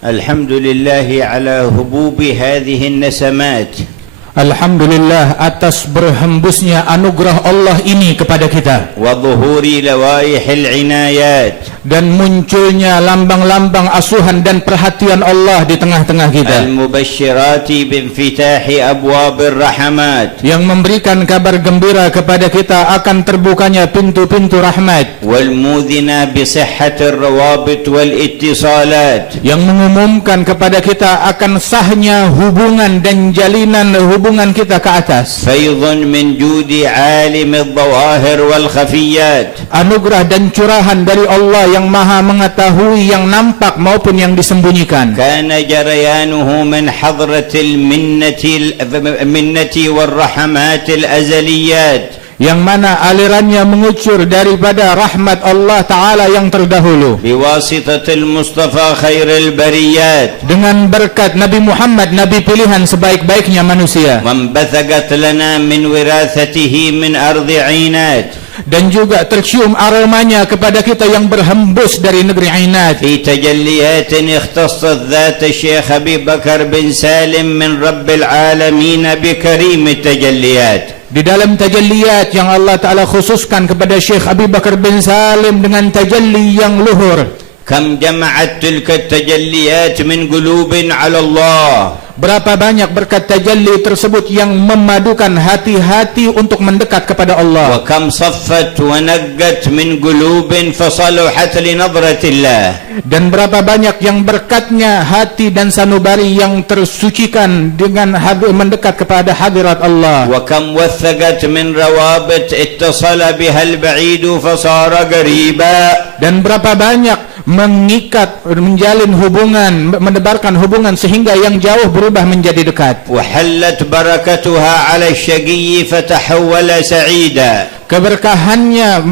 الحمد لله على هبوب هذه النسمات. Alhamdulillah atas berhembusnya anugerah Allah ini kepada kita, وظهور لوائح العنايات, dan munculnya lambang-lambang asuhan dan perhatian Allah di tengah-tengah kita, المبشرات بانفتاح أبواب الرحمات, yang memberikan kabar gembira kepada kita akan terbukanya pintu-pintu rahmat, والموذنة بصحة الروابط والاتصالات, yang mengumumkan kepada kita akan sahnya hubungan dan jalinan hubungan kita ke atas, فيض من جود عالم الظواهر والخفيات, anugerah dan curahan dari Allah yang maha mengetahui yang nampak maupun yang disembunyikan. كان جريانه من حضرة المنة والرحمات الأزليات, yang mana alirannya mengucur daripada rahmat Allah Ta'ala yang terdahulu بواسطة المصطفى خير البريات, dengan berkat Nabi Muhammad, Nabi pilihan sebaik-baiknya manusia, وانبثقت لنا من وراثته من أرض عينات, dan juga tercium aromanya kepada kita yang berhembus dari negeri Ainat, في تجليات اختصت ذات الشيخ أبي بكر بن سالم من رب العالمين بكريم التجليات. di dalam tajalliyat yang Allah Ta'ala khususkan kepada Syekh Abi Bakar bin Salim dengan tajalli yang luhur. كم جمعت تلك التجليات من قلوب على الله, Berapa banyak berkat tajalli tersebut yang memadukan hati-hati untuk mendekat kepada Allah, وكم صفت ونقت من قلوب فصلحت لنظرة الله, dan berapa banyak yang berkatnya hati dan sanubari yang tersucikan dengan mendekat kepada hadirat Allah, وكم وثقت من روابط اتصل بها البعيد فصار قريبا, dan berapa banyak mengikat, menjalin hubungan, menebarkan hubungan sehingga yang jauh berubah menjadi dekat. وحلت بركتها على الشقي فتحول سعيدا, Keberkahannya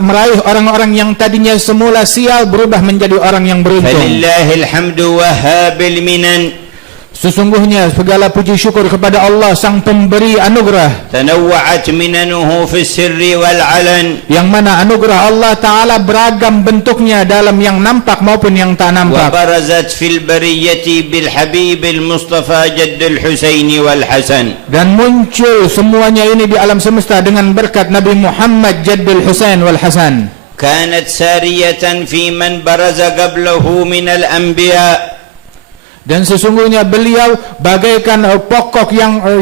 meraih orang-orang yang tadinya semula sial berubah menjadi orang yang beruntung. فلله الحمد وهاب المنن, Sesungguhnya segala puji syukur kepada Allah sang pemberi anugerah, تنوعت مننه في السر والعلن, yang mana anugerah Allah Ta'ala beragam bentuknya dalam yang nampak maupun yang tak nampak, وبرزت في البرية بالحبيب المصطفى جد الحسين والحسن, dan muncul semuanya ini di alam semesta dengan berkat Nabi Muhammad Jaddul Husain wal Hasan. كانت سارية في من برز قبله من الأنبياء, Dan sesungguhnya beliau bagaikan pokok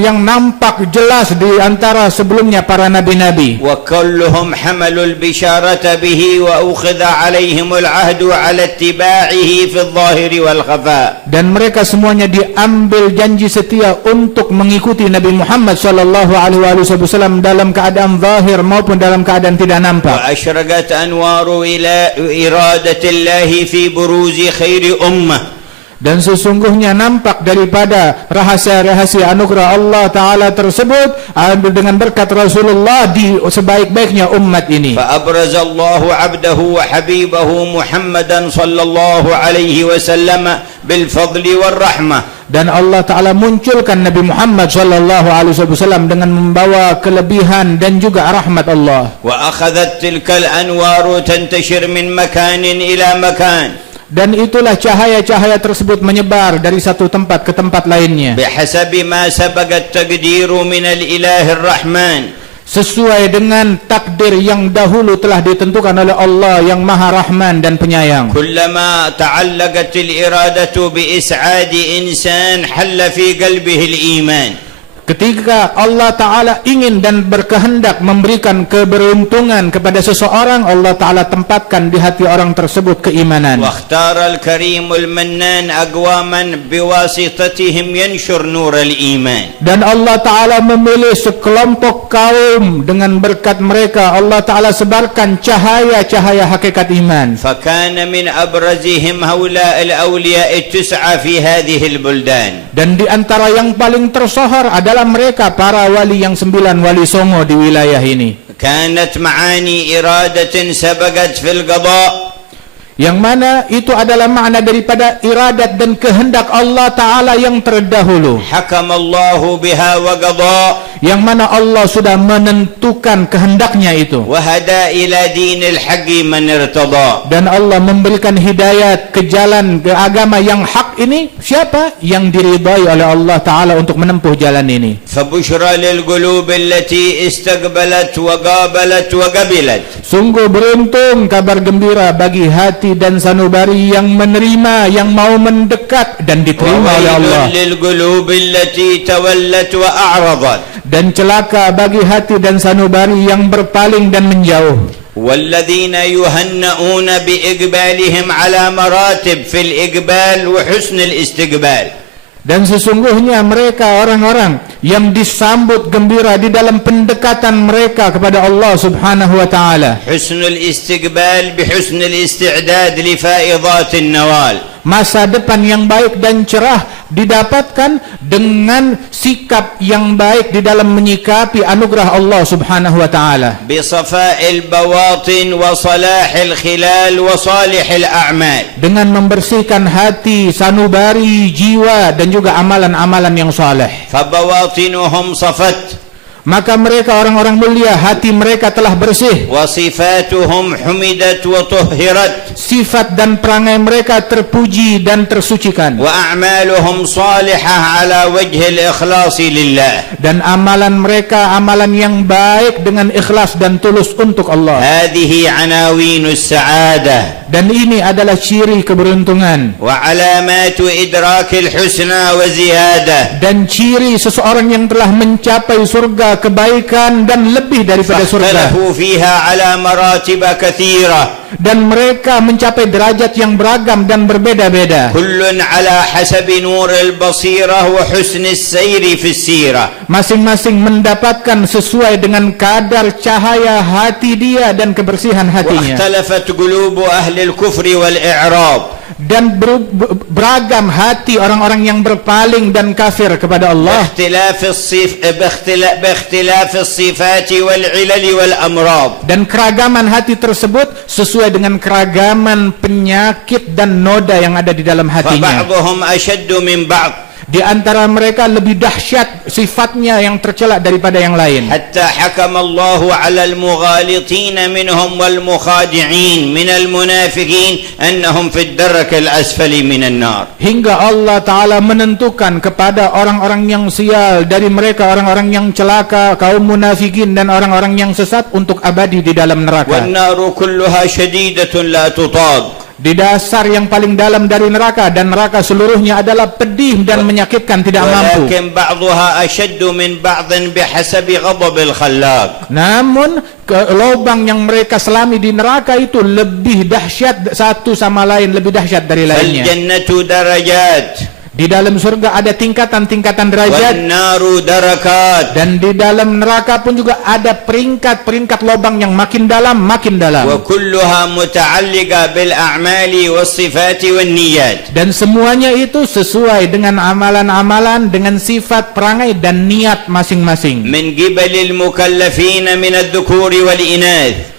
yang nampak jelas di antara sebelumnya para nabi-nabi. وكلهم حملوا البشارة به وأخذ عليهم العهد على اتباعه في الظاهر والخفاء. Dan mereka semuanya diambil janji setia untuk mengikuti Nabi Muhammad sallallahu alaihi wasallam dalam keadaan zahir maupun dalam keadaan tidak nampak. وأشرقت أنوار إلى إرادة الله في بروز خير أمة. Dan sesungguhnya nampak daripada rahasia-rahasia anugerah Allah Ta'ala tersebut dengan berkat Rasulullah di sebaik-baiknya umat ini. فأبرز الله عبده وحبيبه محمدا صلى الله عليه وسلم بالفضل والرحمة. Dan Allah Ta'ala munculkan Nabi Muhammad sallallahu alaihi wasallam dengan membawa kelebihan dan juga rahmat Allah. وأخذت تلك الأنوار تنتشر من مكان إلى مكان. Dan itulah cahaya-cahaya tersebut menyebar dari satu tempat ke tempat lainnya, بحسب ما سبق التقدير من الإله الرحمن, sesuai dengan takdir yang dahulu telah ditentukan oleh Allah yang Maha Rahman dan Penyayang. كلما تعلقت الإرادة بإسعاد إنسان حل في قلبه الإيمان. Ketika Allah Ta'ala ingin dan berkehendak memberikan keberuntungan kepada seseorang, Allah Ta'ala tempatkan di hati orang tersebut keimanan. واختار الكريم المنان أقواما بواسطتهم ينشر نور الإيمان. Dan Allah Ta'ala memilih sekelompok kaum dengan berkat mereka Allah Ta'ala sebarkan cahaya-cahaya hakikat iman. فكان من أبرزهم هؤلاء الأولياء التسعة في هذه البلدان. Dan di antara yang paling tersohor adalah mereka para wali yang 9 wali songo di wilayah ini. كانت معاني إرادة سبقت في القضاء. yang mana itu adalah makna daripada iradat dan kehendak Allah Ta'ala yang terdahulu, حكم الله بها وقضى yang mana Allah sudah menentukan kehendaknya itu, وهدى إلى دين الحق من ارتضى. dan Allah memberikan hidayat ke jalan ke agama yang hak ini siapa? Yang diridai oleh Allah Ta'ala untuk menempuh jalan ini. فبشرى للقلوب التي استقبلت وقابلت وقبلت. Sungguh beruntung, kabar gembira bagi hati dan sanubari yang menerima, yang mau mendekat dan diterima oleh Allah. وويل للقلوب التي تولت وأعرضت. Dan celaka bagi hati dan sanubari yang berpaling dan menjauh. والذين يهنؤون بإقبالهم على مراتب في الإقبال وحسن الاستقبال. Dan sesungguhnya mereka orang-orang yang disambut gembira di dalam pendekatan mereka kepada Allah Subhanahu wa Ta'ala. حسن الاستقبال بحسن الاستعداد لفائضات النوال. Masa depan yang baik dan cerah didapatkan dengan sikap yang baik di dalam menyikapi anugerah Allah Subhanahu wa Ta'ala. بصفاء البواطن وصلاح الخلال وصالح الأعمال. Dengan membersihkan hati, sanubari, jiwa dan juga amalan-amalan yang saleh. فبواطنهم صفت. Maka mereka orang-orang mulia, hati mereka telah bersih. وصفاتهم حمدت وطهرت. Sifat dan perangai mereka terpuji dan tersucikan. وأعمالهم صالحة على وجه الإخلاص لله. Dan amalan mereka amalan yang baik dengan ikhlas dan tulus untuk Allah. هذه عناوين السعادة. Dan ini adalah ciri keberuntungan. وعلامات إدراك الحسنى وزيادة. Dan ciri seseorang yang telah mencapai surga, kebaikan dan lebih daripada surga. فاختلفوا فيها على مراتب كثيرة. Dan mereka mencapai derajat yang beragam dan berbeda-beda. كل على حسب نور البصيرة وحسن السير في السيرة. Masing-masing mendapatkan sesuai dengan kadar cahaya hati dia dan kebersihan hatinya. واختلفت قلوب أهل الكفر والإعراض. Dan beragam hati orang-orang yang berpaling dan kafir kepada Allah. باختلاف الصفات والعلل والأمراض. Dan keragaman hati tersebut sesuai dengan keragaman penyakit dan noda yang ada di dalam hatinya. فبعضهم أشد من بعض. Di antara mereka lebih dahsyat sifatnya yang tercela daripada yang lain. حتى حكم الله على المغالطين منهم والمخادعين من المنافقين أنهم في الدرك الأسفل من النار. Hingga Allah Ta'ala menentukan kepada orang-orang yang sial dari mereka, orang-orang yang celaka, kaum munafikin dan orang-orang yang sesat untuk abadi di dalam neraka. والنار كلها شديدة لا تطاق. Di dasar yang paling dalam dari neraka, dan neraka seluruhnya adalah pedih dan menyakitkan, tidak mampu. ولكن بعضها أشد من بعض بحسب غضب الخلاق. Namun lubang yang mereka selami di neraka itu lebih dahsyat satu sama lain, lebih dahsyat dari lainnya. فالجنة درجات. Di dalam surga ada tingkatan-tingkatan derajat. والنار دركات. Dan di dalam neraka pun juga ada peringkat-peringkat lubang yang makin dalam, makin dalam. وكلها متعلقة بالأعمال والصفات والنيات. Dan semuanya itu sesuai dengan amalan-amalan, dengan sifat, perangai dan niat masing-masing. من قبل المكلفين من الذكور والإناث.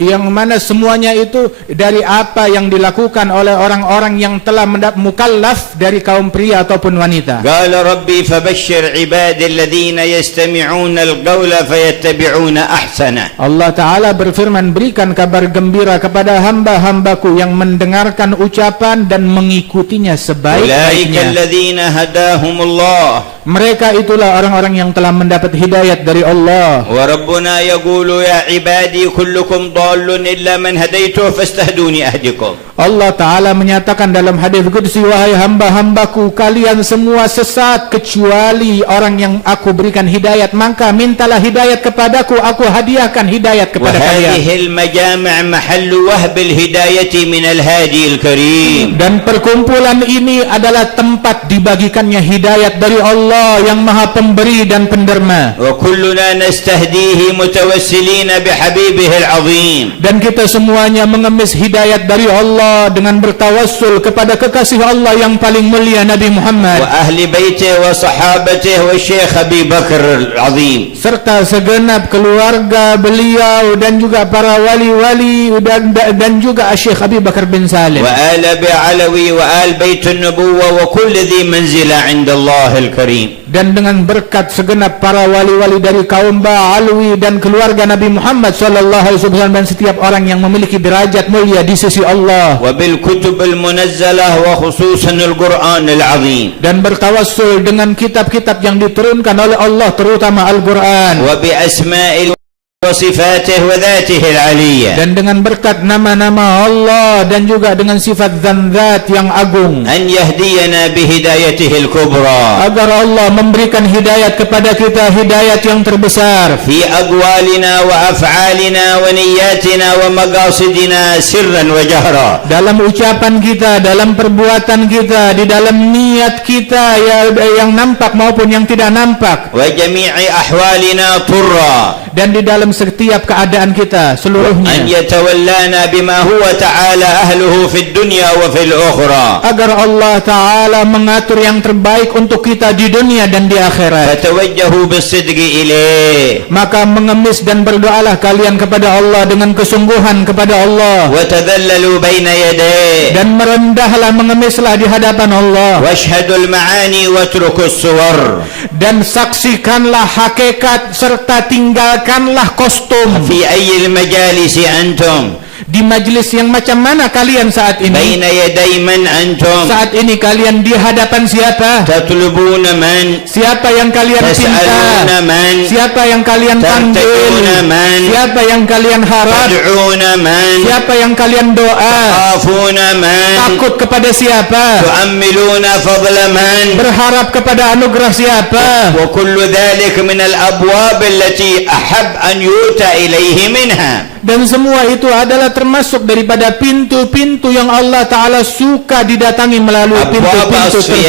Yang mana semuanya itu dari apa yang dilakukan oleh orang-orang yang telah mukallaf dari kaum pria ataupun wanita. قال ربي فبشر عباد الذين يستمعون القول فيتبعون أحسنه. Allah Ta'ala berfirman, berikan kabar gembira kepada hamba-hambaku yang mendengarkan ucapan dan mengikutinya أولئك sebaik-baiknya. الذين هداهم الله. Mereka itulah orang-orang yang telah mendapat hidayat dari Allah. وربنا يقول يا عبادي كلكم ضال إلا من هديته فاستهدوني أهدكم. Allah Ta'ala menyatakan dalam hadis qudsi, wahai hamba-hambaku, kalian semua sesat kecuali orang yang aku berikan hidayat, maka mintalah hidayat kepadaku, aku hadiahkan hidayat kepada kalian. وهذه المجامع محل وهب الهداية من الهادي الكريم. Dan perkumpulan ini adalah tempat dibagikannya hidayat dari Allah Allah yang maha pemberi dan penderma. وكلنا نستهديه متوسلين بحبيبه العظيم. Dan kita semuanya mengemis hidayat dari Allah dengan bertawassul kepada kekasih Allah yang paling mulia Nabi Muhammad وأهل بيته وصحابته والشيخ أبي بكر العظيم. serta segenap keluarga beliau dan juga para wali-wali dan juga Syekh Abi Bakar bin Salim. وآل أبي علوي وآل بيت النبوة وكل ذي منزلة عند الله الكريم. Dan dengan berkat segenap para wali-wali dari kaum Ba'alwi dan keluarga Nabi Muhammad sallallahu alaihi wasallam dan setiap orang yang memiliki derajat mulia di sisi Allah. وبالكتب المنزلة وخصوصا القرآن العظيم. Dan bertawassul dengan kitab-kitab yang diturunkan oleh Allah terutama Al-Quran. وبأسماء وصفاته وذاته العلية. Dan dengan berkat nama-nama Allah dan juga dengan sifat dan zat yang agung. أن يهدينا بهدايته الكبرى. Agar Allah memberikan hidayat kepada kita, hidayat yang terbesar. في أقوالنا وأفعالنا ونياتنا ومقاصدنا سرا وجهرا. Dalam ucapan kita, dalam perbuatan kita, di dalam niat kita yang nampak maupun yang tidak nampak. وجميع أحوالنا طرا. Dan di dalam setiap keadaan kita أن seluruhnya. يتولانا بما هو تعالى أهله في الدنيا وفي الأخرى. Agar Allah Ta'ala mengatur yang terbaik untuk kita di dunia dan di akhirat. فتوجهوا بالصدق إليه. Maka mengemis dan berdoalah kalian kepada Allah dengan kesungguhan kepada Allah. وتذللوا بين يديه. Dan merendahlah, mengemislah di hadapan Allah. واشهدوا المعاني واتركوا الصور. Dan saksikanlah hakikat serta tinggalkanlah kostum. في أي المجالس أنتم؟ Di majlis yang macam mana kalian saat ini? بين يدي من أنتم؟ Saat ini kalian di hadapan siapa? تطلبون من؟ Siapa yang kalian تسألون cinta? من؟ Siapa yang kalian panggil? ترتجون من؟ Siapa yang kalian harap? تدعون من؟ Siapa yang kalian doa? تخافون من؟ Takut kepada siapa? تؤملون فضل من؟ Berharap kepada anugerah siapa? وكل ذلك من الأبواب التي أحب أن يؤتى إليه منها. Dan semua itu adalah termasuk daripada pintu-pintu yang Allah Ta'ala suka didatangi melalui pintu-pintu tersebut.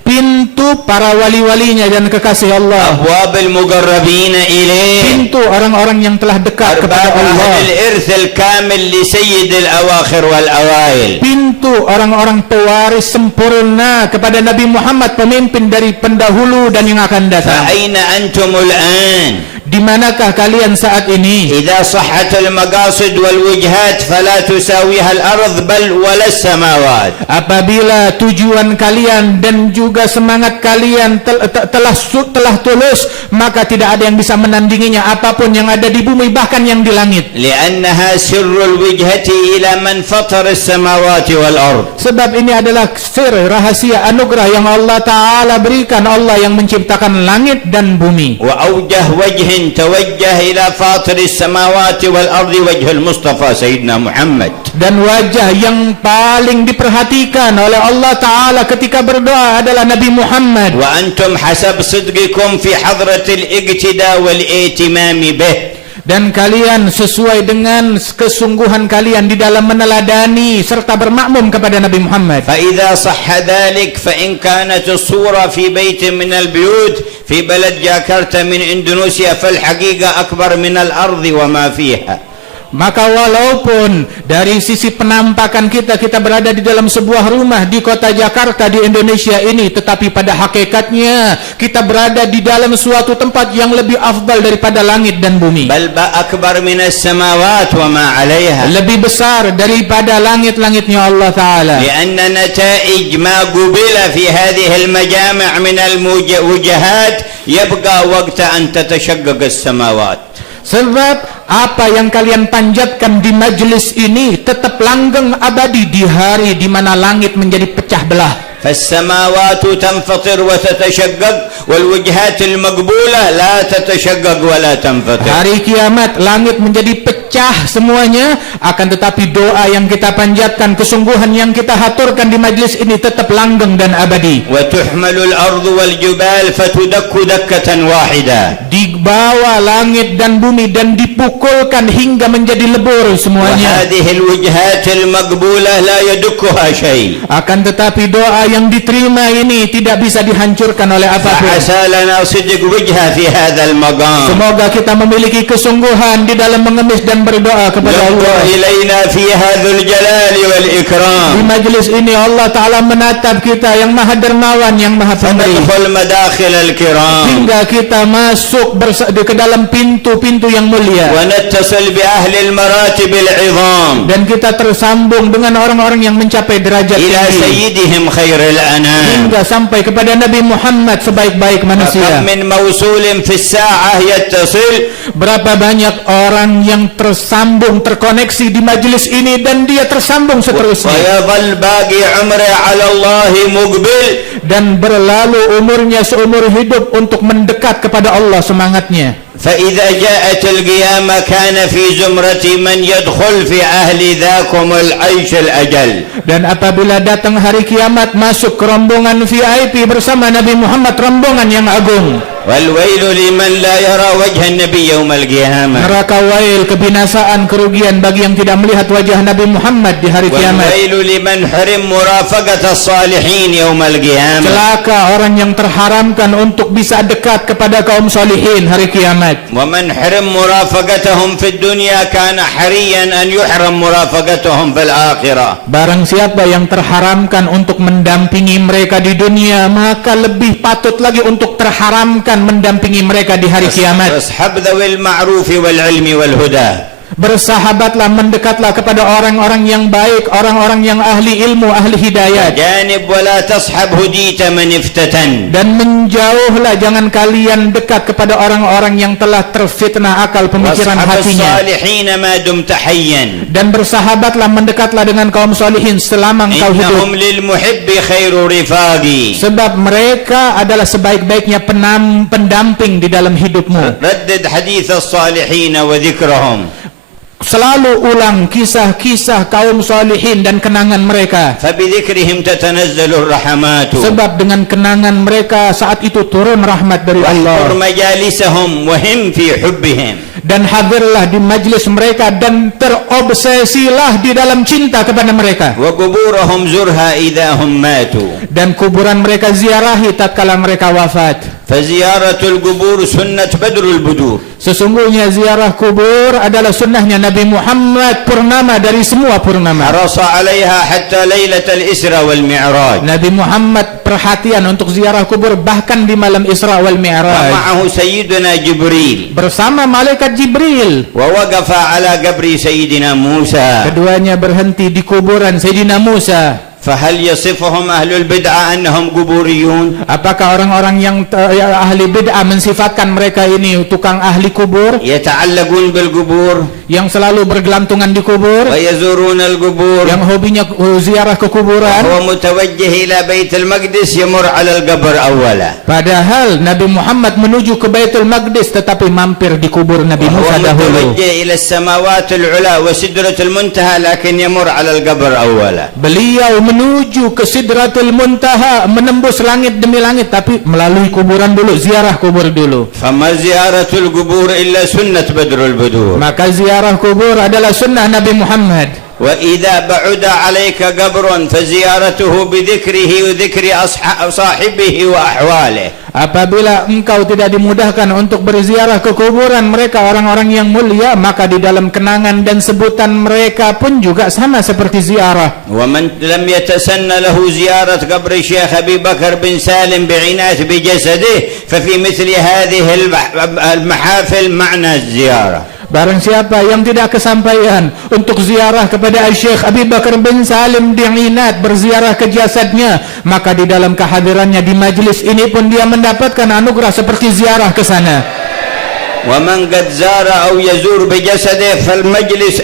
Pintu para wali-walinya dan kekasih Allah. أبواب المقربين إليه. Pintu orang-orang yang telah dekat kepada أرباب Allah. أهل الإرث الكامل لسيد الأواخر والأوائل. Pintu orang-orang pewaris sempurna kepada Nabi Muhammad, pemimpin dari pendahulu dan yang akan datang. فأين أنتم الآن؟ Di manakah kalian saat ini? إذا صحت المقاصد والوجهات فلا تساويها الأرض بل ولا السماوات. Apabila tujuan kalian dan juga semangat kalian telah tulus, maka tidak ada yang bisa menandinginya, apapun yang ada di bumi bahkan yang di langit. لأنها سر الوجهة إلى من فطر السماوات والأرض. Sebab ini adalah sir, rahasia anugerah yang Allah Ta'ala berikan, Allah yang menciptakan langit dan bumi. وأوجه وجه توجه إلى فاطر السماوات والأرض وجه المصطفى سيدنا محمد. Dan wajah yang paling diperhatikan oleh Allah Ta'ala ketika berdoa adalah Nabi Muhammad. وأنتم حسب صدقكم في حضرة الاقتداء والاهتمام به. Dan kalian sesuai dengan kesungguhan kalian di dalam meneladani serta bermakmum kepada Nabi Muhammad. فإذا صح ذلك فإن كانت الصورة في بيت من البيوت في بلد جاكرتا من إندونيسيا فالحقيقة أكبر من الأرض وما فيها. Maka walaupun dari sisi penampakan kita berada di dalam sebuah rumah di kota Jakarta di Indonesia ini, tetapi pada hakikatnya kita berada di dalam suatu tempat yang lebih afdal daripada langit dan bumi. بل أكبر من السماوات وما عليها. Lebih besar daripada langit-langitnya Allah Ta'ala. لأن نتائج ما قبل في هذه المجامع من الوجهات يبقى وقت أن تتشقق السماوات. Sebab apa yang kalian panjatkan di majlis ini tetap langgeng abadi di hari di mana langit menjadi pecah belah. فالسماوات تنفطر وتتشقق والوجهات المقبولة لا تتشقق ولا تنفطر. Hari kiamat langit menjadi pecah semuanya, akan tetapi doa yang kita panjatkan, kesungguhan yang kita haturkan di majlis ini tetap langgeng dan abadi. وتحمل الأرض والجبال فتدك دكة واحدة. dibawa langit dan bumi dan dipukulkan hingga menjadi lebur semuanya. وهذه الوجهات المقبولة لا يدكها شيء. Akan tetapi doa yang diterima ini tidak bisa dihancurkan oleh apapun. فعسى لنا صدق وجهة في هذا المقام. Semoga kita memiliki kesungguhan di dalam mengemis dan berdoa kepada ينظر Allah. إلينا فيها ذو الجلال والإكرام. Di majelis ini Allah Ta'ala menatap kita yang maha dermawan, yang maha pemberi, فندخل مداخل الكرام hingga kita masuk ke dalam pintu-pintu yang mulia, ونتصل بأهل المراتب العظام dan kita tersambung dengan orang-orang yang mencapai derajat إلى tinggi, سيدهم خير الأنام. hingga sampai kepada Nabi Muhammad sebaik-baik فكم manusia. من موصول في الساعة يتصل Berapa banyak orang yang tersambung, terkoneksi di majelis ini, dan dia tersambung seterusnya, ويظل باقي عمره على الله مقبل. dan berlalu umurnya seumur hidup untuk mendekat kepada Allah semangatnya. فإذا جاءت القيامة كان في زمرة من يدخل في أهل ذاكم العيش الأجل. Dan apabila datang hari kiamat, masuk ke rombongan VIP bersama Nabi Muhammad, rombongan yang agung. والويل لمن لا يرى وجه النبي يوم القيامة. Neraka wail, kebinasaan, kerugian bagi yang tidak melihat wajah Nabi Muhammad di hari kiamat. والويل لمن حرم مرافقة الصالحين يوم القيامة. Celaka orang yang terharamkan untuk bisa dekat kepada kaum salihin hari kiamat. ومن حرم مرافقتهم في الدنيا كان حريا أن يحرم مرافقتهم في الآخرة. Barang siapa yang terharamkan untuk mendampingi mereka di dunia, maka lebih patut lagi untuk terharamkan mendampingi mereka di hari kiamat. فاصحب ذوي المعروف والعلم والهدى. Bersahabatlah, mendekatlah kepada orang-orang yang baik, orang-orang yang ahli ilmu, ahli hidayat. جانب ولا تصحب هديت من افتتن. Dan menjauhlah, jangan kalian dekat kepada orang-orang yang telah terfitnah akal pemikiran واصحب hatinya. الصالحين ما دمت حيا. Dan bersahabatlah, mendekatlah dengan kaum salihin selama engkau hidup. إنهم للمحب خير رفاقي. Sebab mereka adalah sebaik-baiknya pendamping di dalam hidupmu. ردد حديث الصالحين وذكرهم. Selalu ulang kisah-kisah kaum salihin dan kenangan mereka. فبذكرهم تتنزل الرحمات. Sebab dengan kenangan mereka saat itu turun rahmat dari واحضر Allah. مجالسهم وهم في حبهم. Dan hadirlah di majlis mereka dan terobsesilah di dalam cinta kepada mereka. وقبورهم زرها إذا هم ماتوا. Dan kuburan mereka ziarahi tatkala mereka wafat. فزيارة القبور سنة بدر البدور. Sesungguhnya ziarah kubur adalah sunnahnya Nabi Muhammad, purnama dari semua purnama. حرص عليها حتى ليلة الإسرى والمعراج. Nabi Muhammad perhatian untuk ziarah kubur bahkan di malam Isra wal Mi'raj. ومعه سيدنا جبريل. Bersama malaikat Jibril. ووقف على قبر سيدنا موسى. Keduanya berhenti di kuburan Sayyidina Musa. فهل يصفهم أهل البدعة أنهم قبوريون؟ Apakah orang-orang yang ahli bid'ah mensifatkan mereka ini tukang ahli kubur, يتعلقون بالقبور yang selalu bergelantungan di kubur, ويزورون القبور yang hobinya ziarah ke kuburan? وهو متوجه إلى بيت المقدس يمر على القبر أولا. Padahal Nabi Muhammad menuju ke Baitul Maqdis tetapi mampir di kubur Nabi وهو Musa dahulu. متوجه إلى السماوات العلى وسدرة المنتهى لكن يمر على القبر أولا. Beliau menuju ke Sidratul Muntaha, menembus langit demi langit, tapi melalui kuburan dulu, ziarah kubur dulu. فما زيارة القبور إلا سنة بدر البدور. Maka ziarah kubur adalah sunnah Nabi Muhammad. وإذا بعد عليك قبر فزيارته بذكره وذكر صاحبه وأحواله. Apabila engkau tidak dimudahkan untuk berziarah ke kuburan mereka, orang-orang yang mulia, maka di dalam kenangan dan sebutan mereka pun juga sama seperti ziarah. ومن لم يتسن له زيارة قبر الشيخ أبي بكر بن سالم بعناية بجسده ففي مثل هذه المحافل معنى الزيارة. Barang siapa yang tidak kesampaian untuk ziarah kepada Syekh Abi Bakar bin Salim diinat berziarah ke jasadnya, maka di dalam kehadirannya di majlis ini pun dia mendapatkan anugerah seperti ziarah ke sana. ومن قد زار أو يزور بجسده فالمجلس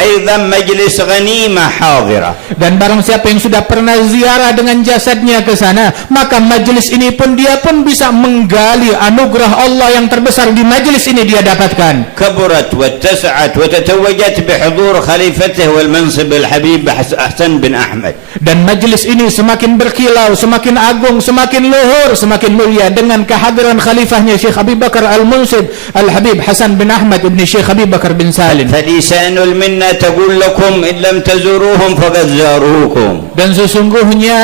أيضا مجلس غنيمة حاضرة. Dan barang siapa yang sudah pernah ziarah dengan jasadnya ke sana, maka majlis ini pun dia pun bisa menggali anugerah Allah yang terbesar di majlis ini dia dapatkan. كبرت واتسعت وتتوجت بحضور خليفته والمنصب الحبيب حسن بن أحمد. Dan majlis ini semakin berkilau, semakin agung, semakin luhur, semakin mulia dengan kehadiran khalifahnya Syekh Abi Bakar Al-Munsib Al-Habib Hasan bin Ahmad ibn Syekh Abi Bakar bin Salim. فلسان المنة تقول لكم إن لم تزوروهم فقد زاروكم. Dan sesungguhnya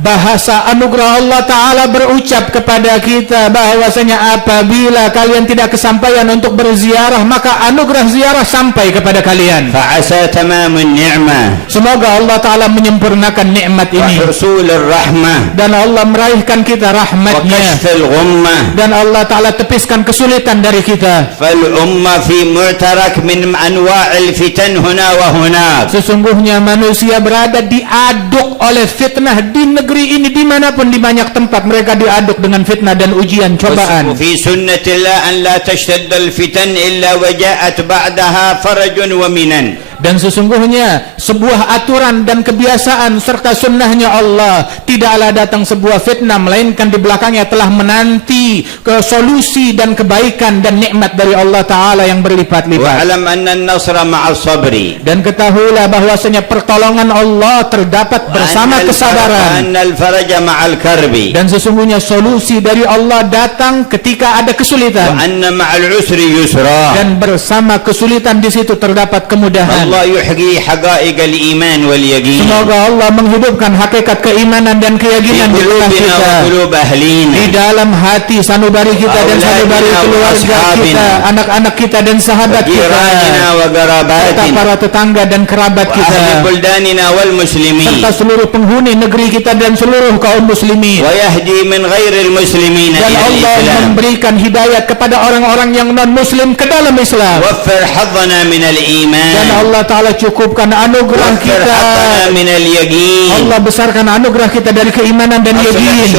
bahasa anugerah Allah Ta'ala berucap kepada kita bahwasanya apabila kalian tidak kesampaian untuk berziarah, maka anugerah ziarah sampai kepada kalian. فعسى تمام النعمة. Semoga Allah Ta'ala menyempurnakan nikmat ini وحصول الرحمة. dan Allah meraihkan kita rahmatnya وكشف الغمة. dan Allah Ta'ala tepiskan kesulitan dari kita. فالأمة في معترك من أنواع الفتن هنا وهناك. Sesungguhnya manusia berada diaduk oleh fitnah di negeri ini, dimanapun di banyak tempat mereka diaduk dengan fitnah dan ujian cobaan. وفي سنة الله أن لا تشتد الفتن إلا وجاءت بعدها فرج ومنن. Dan sesungguhnya sebuah aturan dan kebiasaan serta sunnahnya Allah, tidaklah datang sebuah fitnah melainkan di belakangnya telah menanti ke solusi dan kebaikan dan nikmat dari Allah Ta'ala yang berlipat-lipat. وَاعْلَمْ أَنَّ النَّصْرَ مَعَ الصَّبْرِ. Dan ketahuilah bahwasanya pertolongan Allah terdapat bersama kesabaran. وَأَنَّ الْفَرَجَ مَعَ الْكَرْبِ. Dan sesungguhnya solusi dari Allah datang ketika ada kesulitan. وَأَنَّ مَعَ الْعُسْرِ يُسْرًا. Dan bersama kesulitan di situ terdapat kemudahan. Allah yuhyi haqa'iq al-iman wal yaqin. Semoga Allah menghidupkan hakikat keimanan dan keyakinan di tengah kita, di dalam hati sanubari kita dan sanubari keluarga kita, anak-anak kita dan sahabat kita, serta para tetangga dan kerabat kita, serta seluruh penghuni negeri kita dan seluruh kaum muslimin. Dan Allah memberikan hidayat kepada orang-orang yang non-muslim ke dalam Islam. Dan Allah Ta'ala cukupkan anugerah kita. Allah besarkan anugerah kita dari keimanan dan yakin.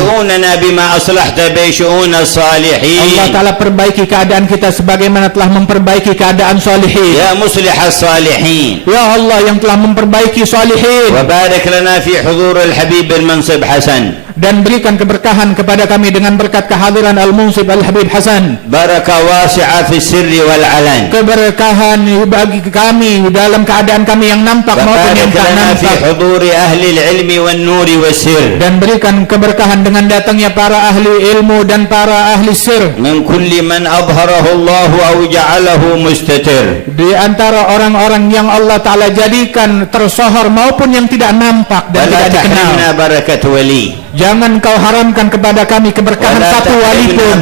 Allah Ta'ala perbaiki keadaan kita sebagaimana telah memperbaiki keadaan salihin. Ya muslih as-salihin. Ya Allah yang telah memperbaiki salihin. Wa barik lana fi hudhur al-Habib al-Mansib Hasan. Dan berikan keberkahan kepada kami dengan berkat kehadiran Al-Munsib Al-Habib Hasan. Barakah wasi'ah fi sirri wal alan. Keberkahan bagi kami dalam keadaan kami yang nampak maupun yang tak nampak. Fi huduri ahli al-ilmi wan nuri was sir. Dan berikan keberkahan dengan datangnya para ahli ilmu dan para ahli sir. Min kulli man adharahu Allah aw ja'alahu mustatir. Di antara orang-orang yang Allah Ta'ala jadikan tersohor maupun yang tidak nampak dan tidak dikenal. Barakat wali. Jangan kau haramkan kepada kami keberkahan satu wali pun.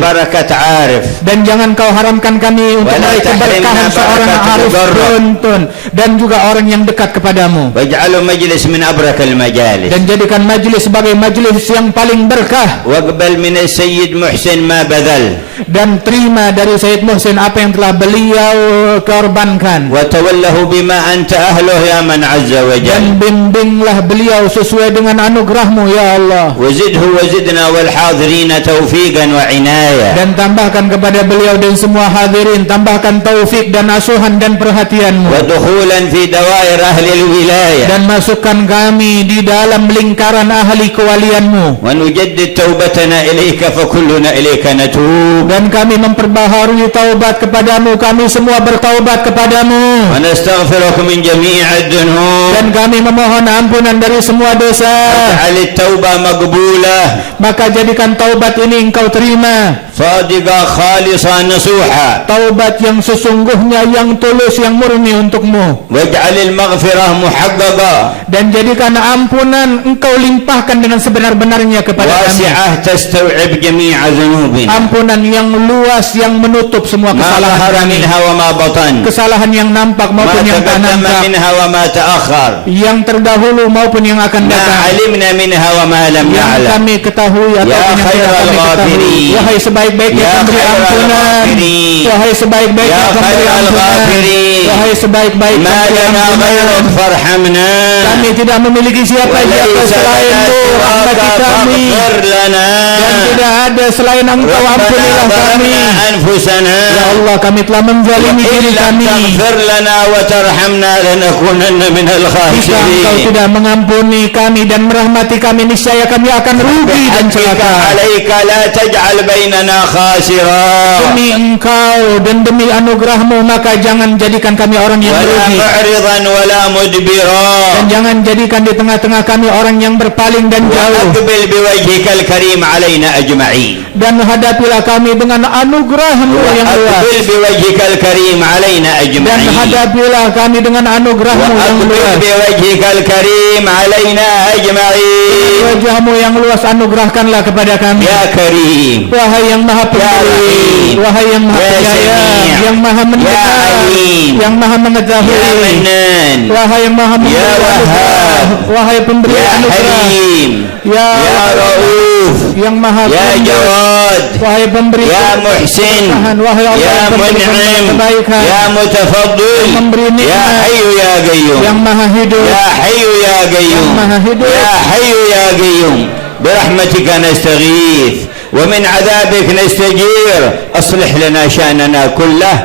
Dan jangan kau haramkan kami untuk meraih keberkahan seorang arif beruntun dan juga orang yang dekat kepadamu. Waj'alu majlis min abrakal majalis. Dan jadikan majlis sebagai majlis yang paling berkah. Waqbal min Sayyid Muhsin ma badal. Dan terima dari Sayyid Muhsin apa yang telah beliau korbankan. Wa tawallahu bima anta ahluh ya man azza wa jalla. Dan bimbinglah beliau sesuai dengan anugerahmu ya Allah. Wazidhu wazidna wal hadirin taufiqan wa inayah. Dan tambahkan kepada beliau dan semua hadirin, tambahkan taufik dan asuhan dan perhatianmu. Wa dukhulan fi dawair ahli al-wilayah. Dan masukkan kami di dalam lingkaran ahli kewalianmu. Wa nujaddid taubatana ilaika fa kulluna ilaika natub. Dan kami memperbaharui taubat kepadamu, kami semua bertaubat kepadamu. Wa nastaghfiruka min jami'id dunub. Dan kami memohon ampunan dari semua dosa. Ta'alit taubah maqbulah. Maka jadikan taubat ini engkau terima. Sadiqa khalisah nasuha. Taubat yang sesungguhnya, yang tulus, yang murni untukmu. Waj'alil maghfirah muhaqqaqa. Dan jadikan ampunan engkau limpahkan dengan sebenar-benarnya kepada kami. Wasi'ah tastaw'ib jami'a dhunubina. Ampunan yang luas yang menutup semua kesalahan kami. Minha wa ma batan. Kesalahan yang nampak maupun yang tak nampak. Minha wa ma ta'akhkhar. Yang terdahulu maupun yang akan datang. Ma 'alimna minha wa ma lam yang na'lam. kami ketahui atau yang tidak kami ketahui. Wahai sebaik-baiknya Ya pemberi khairal ampunan, ghafirin. wahai sebaik-baiknya Ya pemberi khairal ampunan, ghafirin. wahai sebaik-baik ما pemberi لنا غيرك ampunan. فارحمنا Kami tidak memiliki siapa-siapa وليس selain-Mu, لنا rahmati سواك kami, فاغفر لنا dan tidak ada selain Engkau, ربنا ampunilah kami. ظلمنا أنفسنا Ya Allah, kami telah menzalimi وإن diri لم kami. تغفر لنا وترحمنا لنكونن من Jika Engkau الخاسرين tidak mengampuni kami dan merahmati kami, niscaya kami akan rugi dan بحقك celaka. عليك لا تجعل بيننا خاسرا Demi Engkau dan demi anugerah-Mu, maka jangan jadikan kami orang yang ولا merugi, معرضا ولا مدبرا dan jangan jadikan di tengah-tengah kami orang yang berpaling dan jauh. وأقبل بوجهك الكريم علينا أجمعين Dan hadapilah kami dengan anugerah-Mu yang luas, وأقبل بوجهك الكريم علينا dan أجمعين hadapilah kami dengan anugerah-Mu yang وأقبل luas. بوجهك الكريم علينا أجمعين Wajah-Mu yang luas anugerahkanlah kepada kami. يا كريم Wahai yang maha pemberi, Rahim, wahai yang maha Ya penyayang, Sami', yang maha Ya mendengar, Alim, yang maha يا mengetahui, منان wahai yang maha memberi Ya anugerah, Wahhab, wahai pemberi يا anugerah, حليم ya يا رؤوف yang maha يا penurut, جواد wahai pemberi يا محسن kemurahan, wahai Allah يا yang memberi منعم kebaikan, يا متفضل memberi يا nikmat, حي يا قيوم yang maha hidup, يا حي يا قيوم yang maha hidup. يا حي يا قيوم برحمتك نستغيث ومن عذابك نستجير أصلح لنا شأننا كله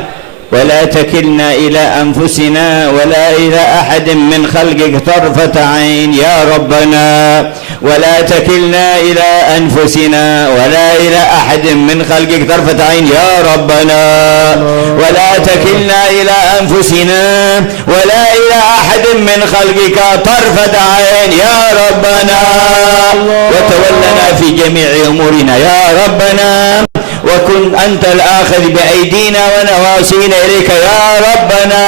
ولا تكلنا إلى أنفسنا ولا إلى أحد من خلقك طرفة عين يا ربنا ولا تكلنا إلى أنفسنا ولا إلى أحد من خلقك طرفة عين يا ربنا ولا تكلنا إلى أنفسنا ولا إلى أحد من خلقك طرفة عين يا ربنا وتولنا في جميع أمورنا يا ربنا وكن أنت الآخذ بأيدينا ونواصينا إليك يا ربنا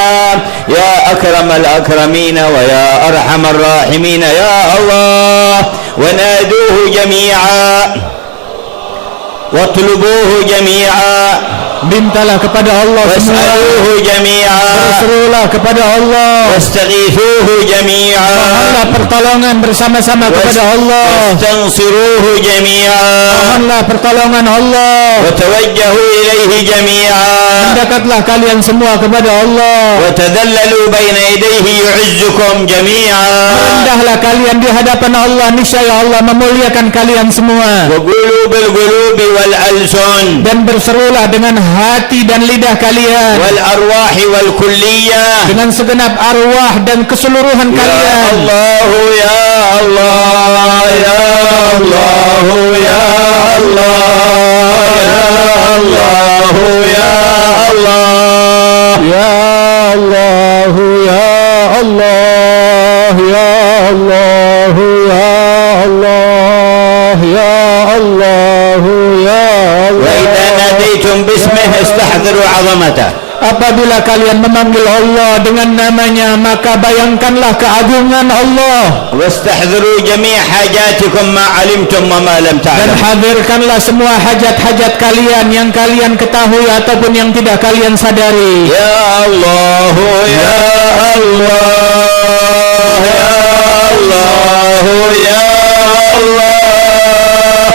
يا أكرم الأكرمين ويا أرحم الراحمين يا الله ونادوه جميعا واطلبوه جميعا mintalah kepada Allah semua, واسألوه جميعا berserulah kepada Allah, واستغيثوه جميعا mohonlah pertolongan bersama-sama kepada Allah, واستنصروه جميعا mohonlah pertolongan Allah, وتوجهوا إليه جميعا mendekatlah kalian semua kepada Allah, وتذللوا بين يديه يعزكم جميعا rendahlah kalian di hadapan Allah, niscaya Allah memuliakan kalian semua. وقولوا بالقلوب والألسن Dan berserulah dengan hati dan lidah kalian, والأرواح والكلية dengan segenap arwah dan keseluruhan يا kalian. الله يا الله يا الله يا الله يا الله يا الله Ya Allah, ya Allah, ya Allah, ya Allah, ya Allah, ya وإذا Allah. ناديتم باسمه استحضروا عظمته Apabila kalian memanggil Allah dengan namanya, maka bayangkanlah keagungan Allah, واستحضروا جميع حاجاتكم ما علمتم وما لم dan تعلموا hadirkanlah semua hajat-hajat kalian yang kalian ketahui ataupun yang tidak kalian sadari. يا الله يا الله يا الله يا الله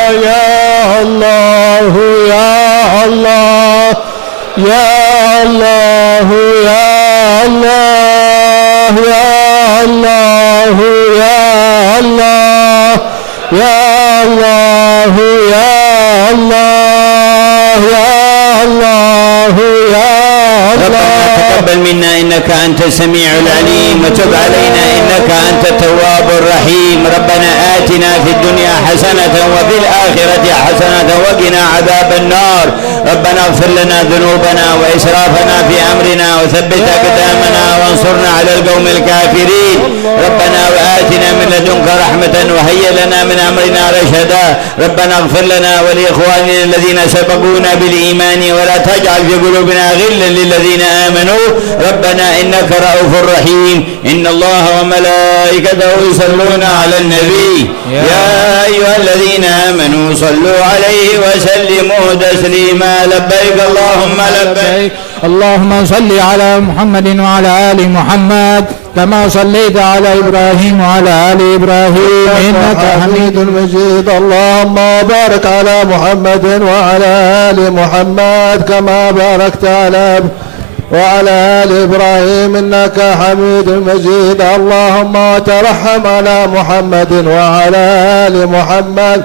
Ya Allah, ya Allah, ya Allah, ya Allah, ya Allah, ya Allah, ya Allah, ya Allah, ya Allah, ya ربنا Allah. تقبل منا إنك أنت السميع العليم وتب علينا إنك أنت التواب الرحيم ربنا آتنا في الدنيا حسنة وفي الآخرة حسنة وقنا عذاب النار ربنا اغفر لنا ذنوبنا وإسرافنا في أمرنا وثبت أقدامنا وانصرنا على القوم الكافرين ربنا وآتنا من لدنك رحمة وهيئ لنا من أمرنا رشدا ربنا اغفر لنا ولإخواننا الذين سبقونا بالإيمان ولا تجعل في قلوبنا غلا للذين آمنوا ربنا إنك رؤوف رحيم إن الله وملائكته يصلون على النبي يا أيها الذين آمنوا صلوا عليه وسلموا تسليما لبيك اللهم لبيك اللهم صل على محمد وعلى آل محمد كما صليت على إبراهيم وعلى آل إبراهيم إنك حميد مجيد. اللهم بارك على محمد وعلى آل محمد كما باركت على وعلى آل إبراهيم إنك حميد مجيد. اللهم ترحم على محمد وعلى آل محمد